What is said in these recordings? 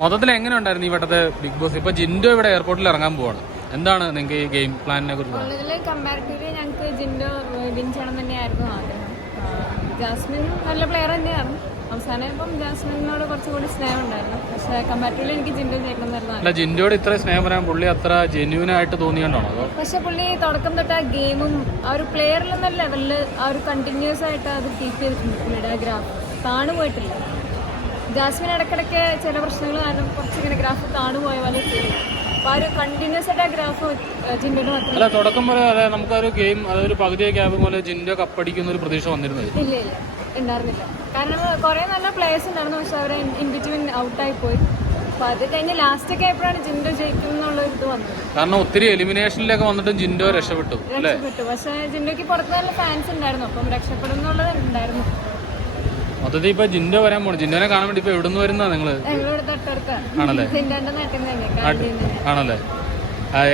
മൊത്തത്തിൽ എങ്ങനെ ഉണ്ടായിരുന്നു ഈ വട്ടത്തെ ബിഗ് ബോസ്? ഇപ്പൊ ജിൻഡോ ഇവിടെ എയർപോർട്ടിൽ ഇറങ്ങാൻ പോവാണ്. എന്താണ് നിങ്ങൾക്ക് ഈ ഗെയിം പ്ലാനിനെ കുറിച്ച്? കമ്പാരിറ്റീവ്ലി ഞങ്ങൾക്ക് ജിൻഡോ വിൻ ചെയ്യണം തന്നെയായിരുന്നു ആഗ്രഹം. ജാസ്മിൻ നല്ല പ്ലെയർ തന്നെയാണ്. അവസാനം ഇപ്പം ജാസ്മിനോട് കുറച്ചുകൂടി സ്നേഹം ഉണ്ടായിരുന്നു. പക്ഷേ കമ്പാരിറ്റീവ്ലി എനിക്ക് ജിൻഡോ ജയിക്കണമെന്നായിരുന്നു. അല്ല, ജിൻഡോട് ഇത്ര സ്നേഹം പറയാൻ പുള്ളി അത്ര ജെന്യൂൻ ആയിട്ട് തോന്നിയോണ്ടാണോ? പക്ഷെ പുള്ളി തുടക്കം തൊട്ട് ആ ഗെയിമും ആ ഒരു പ്ലെയറിൽ എന്ന ലെവലിൽ ആ ഒരു കണ്ടിന്യൂസ് ആയിട്ട് അത് കീപ്പ് ചെയ്തിട്ടുണ്ട്. പുള്ളിയുടെ ആ ഗ്രാഫ് താണു പോയിട്ടില്ല. ജാസ്മിൻ ഇടയ്ക്കിടയ്ക്ക് ചില പ്രശ്നങ്ങൾ കാരണം കുറച്ചിങ്ങനെ ഗ്രാഫ് താണുപോയ പോലെ അപ്പോൾ ആ ഒരു കണ്ടിന്യൂസ് ആയിട്ട് ആ ഗ്രാഫ് ജിൻഡോന് മാത്രം. അല്ല, തുടക്കം പോലെ അതെ നമുക്കൊരു ഗെയിം അതൊരു പകുതിയെ ക്യാബ് പോലെ ജിൻഡോ കപ്പടിക്കുന്ന ഒരു പ്രതീക്ഷ വന്നിരുന്നത് ഇല്ല ഉണ്ടായിരുന്നില്ല. കാരണം കുറേ നല്ല പ്ലേയേഴ്സ് ഉണ്ടായിരുന്നു. പക്ഷെ അവർ ഇൻ ബിറ്റ്വീൻ ഔട്ടായി പോയി. അപ്പോൾ അത് കഴിഞ്ഞ് ലാസ്റ്റ് ഒക്കെ എപ്പോഴാണ് ജിൻഡോ ജയിക്കുന്നുള്ള ഇത് വന്നത്. കാരണം ഒത്തിരി എലിമിനേഷനിലൊക്കെ വന്നിട്ടും ജിൻഡോ രക്ഷപ്പെട്ടു. പക്ഷെ ജിൻഡോക്ക് പുറത്ത് നല്ല ഫാൻസ് ഉണ്ടായിരുന്നു. അപ്പം രക്ഷപ്പെടും എന്നുള്ളത് ഉണ്ടായിരുന്നു. മൊത്തത്തിൽ ഇപ്പൊ ജിൻഡോ വരാൻ പോണു. ജിൻഡോനെ കാണാൻ വേണ്ടി ഇപ്പൊ എവിടുന്ന് വരുന്ന നിങ്ങള്? ആണല്ലേ ആണല്ലേ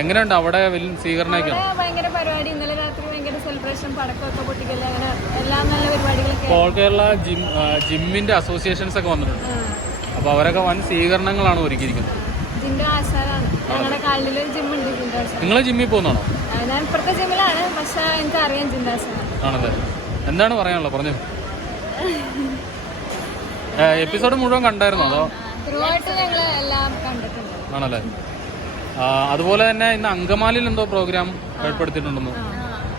എങ്ങനെയുണ്ട് അവിടെ സ്വീകരണമൊക്കെ? ഭയങ്കര പരിപാടി. ഇന്നലെ രാത്രി ഭയങ്കര സെലിബ്രേഷൻ, പടക്കമൊക്കെ പൊട്ടിക്കല്, അങ്ങനെ എല്ലാ നല്ല പരിപാടികളൊക്കെ. ഓൾ കേരള ജിമ്മിന്റെ അസോസിയേഷൻസ് ഒക്കെ വന്നിട്ടുണ്ട്. അപ്പൊ അവരൊക്കെ വൻ സ്വീകരണങ്ങളാണ് ഒരുക്കിയിരിക്കുന്നത്. ജിൻഡോ ആശാനാണ്. ഞങ്ങളുടെ കാലിലൊരു ജിമ്മുണ്ട് ജിൻഡോ ആശാൻ. നിങ്ങൾ ജിമ്മിൽ പോകുന്നതാണോ? ഞാൻ ഇപ്പുറത്തെ ജിമ്മിലാണ്. പക്ഷെ എനിക്ക് അറിയാം ജിൻഡോ ആശാൻ ആണല്ലേ. എന്താണ് പറയാനുള്ളത്? പറഞ്ഞു. എപ്പിസോഡ് മുഴുവൻ കണ്ടായിരുന്നോ അതോ? ഞങ്ങൾ എല്ലാം കണ്ടിട്ടുണ്ട്. ആണല്ലേ. അതുപോലെ തന്നെ ഇന്ന് അങ്കമാലിയിൽ എന്തോ പ്രോഗ്രാം ഏർപ്പെടുത്തിയിട്ടുണ്ടെന്ന്.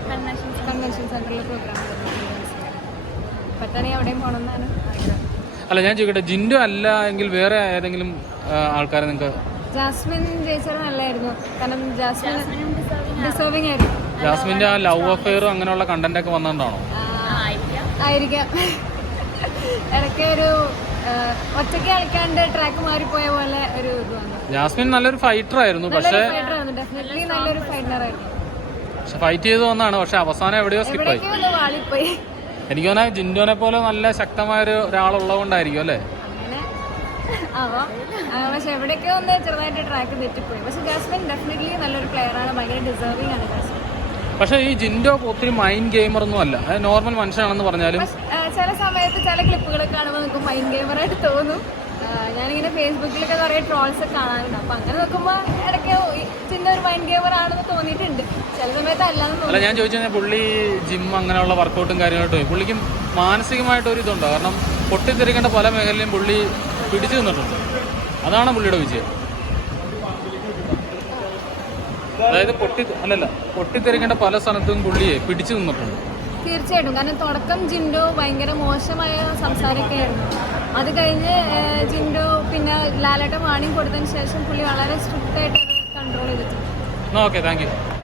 കൺവെൻഷൻ സെന്ററിൽ പ്രോഗ്രാം. പത്തണി അവിടെയും പോകണമെന്നാണ് ആഗ്രഹം. അല്ല, ഞാൻ ചോദിക്കട്ടെ, ജിൻഡോ അല്ല എങ്കിൽ വേറെ ഏതെങ്കിലും ആൾക്കാരെ നിങ്ങൾക്ക്? ജാസ്മിൻ ജയിച്ചത് നല്ലായിരുന്നു. കാരണം ജാസ്മിൻ ഡിസേർവിംഗ് ആയിരുന്നു. ജാസ്മിന്റെ ആ ലവ് അഫെയറും അങ്ങനെയുള്ള കണ്ടന്റ് ഒക്കെ വന്നതുകൊണ്ടാണോ? ആയിരിക്കാം. ഇടയ്ക്ക് ഒരു ഒറ്റയ്ക്ക് കളിക്കാണ്ട് ട്രാക്ക് മാറിപ്പോയ പോലെ ഒരു ഇത് വന്നു. ജാസ്മിൻ നല്ലൊരു ഫൈറ്റർ ആയിരുന്നു. പക്ഷേ ഡെഫിനറ്റ്ലി നല്ലൊരു ഫൈറ്റർ ആയിരുന്നു. പക്ഷെ ഫൈറ്റ് ചെയ്തു വന്നാണ്. പക്ഷെ അവസാനം എവിടെയോ സ്കിപ്പായി. എനിക്ക് തോന്നാ ജിൻഡോനെ പോലെ നല്ല ശക്തമായ ഒരാളുള്ളതുകൊണ്ടായിരിക്കും അല്ലേ? അങ്ങനെ ആവാം. പക്ഷെ എവിടെയൊക്കെ ഒന്ന് ചെറുതായിട്ട് ട്രാക്ക് തെറ്റിപ്പോയി. പക്ഷെ ജാസ്മിൻ ഡെഫിനറ്റ്ലി നല്ലൊരു പ്ലെയർ ആണ്. ഭയങ്കര ഡിസേർവിംഗ് ആണ് ജാസ്മിൻ. പക്ഷെ ഈ ജിൻഡോ ഒത്തിരി മൈൻഡ് ഗെയിമർ ഒന്നും അല്ല. നോർമൽ മനുഷ്യനാണെന്ന് പറഞ്ഞാലും ചില സമയത്ത് ചില ക്ലിപ്പുകളൊക്കെ കാണുമ്പോൾ നമുക്ക് മൈൻഡ് ഗെയിമറായിട്ട് തോന്നും. ഞാനിങ്ങനെ ഫേസ്ബുക്കിലൊക്കെ കുറേ ട്രോൾസ് ഒക്കെ കാണാറുണ്ട്. അപ്പൊ അങ്ങനെ നോക്കുമ്പോൾ ഇടയ്ക്ക് ജിൻഡോ ഒരു മൈൻഡ് ഗെയിമർ ആണെന്ന് തോന്നിയിട്ടുണ്ട്. ചില സമയത്ത് അല്ലാന്ന്. അല്ല, ഞാൻ ചോദിച്ചു കഴിഞ്ഞാൽ പുള്ളി ജിം അങ്ങനെയുള്ള വർക്കൗട്ടും കാര്യമായിട്ടും പുള്ളിക്കും മാനസികമായിട്ട് ഒരു ഇതുണ്ട്. കാരണം പൊട്ടിത്തെറിക്കേണ്ട പല മേഖലയിലും പുള്ളി പിടിച്ചു നിന്നിട്ടുണ്ട്. അതാണ് പുള്ളിയുടെ വിജയം. അതായത് പൊട്ടിത്തെറിക്കേണ്ട പല സ്ഥലത്തും പുള്ളിയെ പിടിച്ചു നിന്നിട്ടുണ്ട്. തീർച്ചയായിട്ടും. കാരണം തുടക്കം ജിൻഡോ ഭയങ്കര മോശമായ സംസാരമൊക്കെ ആയിരുന്നു. അത് കഴിഞ്ഞ് ജിൻഡോ പിന്നെ ലാലേട്ടൻ വാണിംഗ് കൊടുത്തതിന് ശേഷം പുള്ളി വളരെ സ്ട്രിക്റ്റ് ആയിട്ട് അത് കൺട്രോൾ ചെയ്തിട്ടുണ്ട്. Okay, thank you.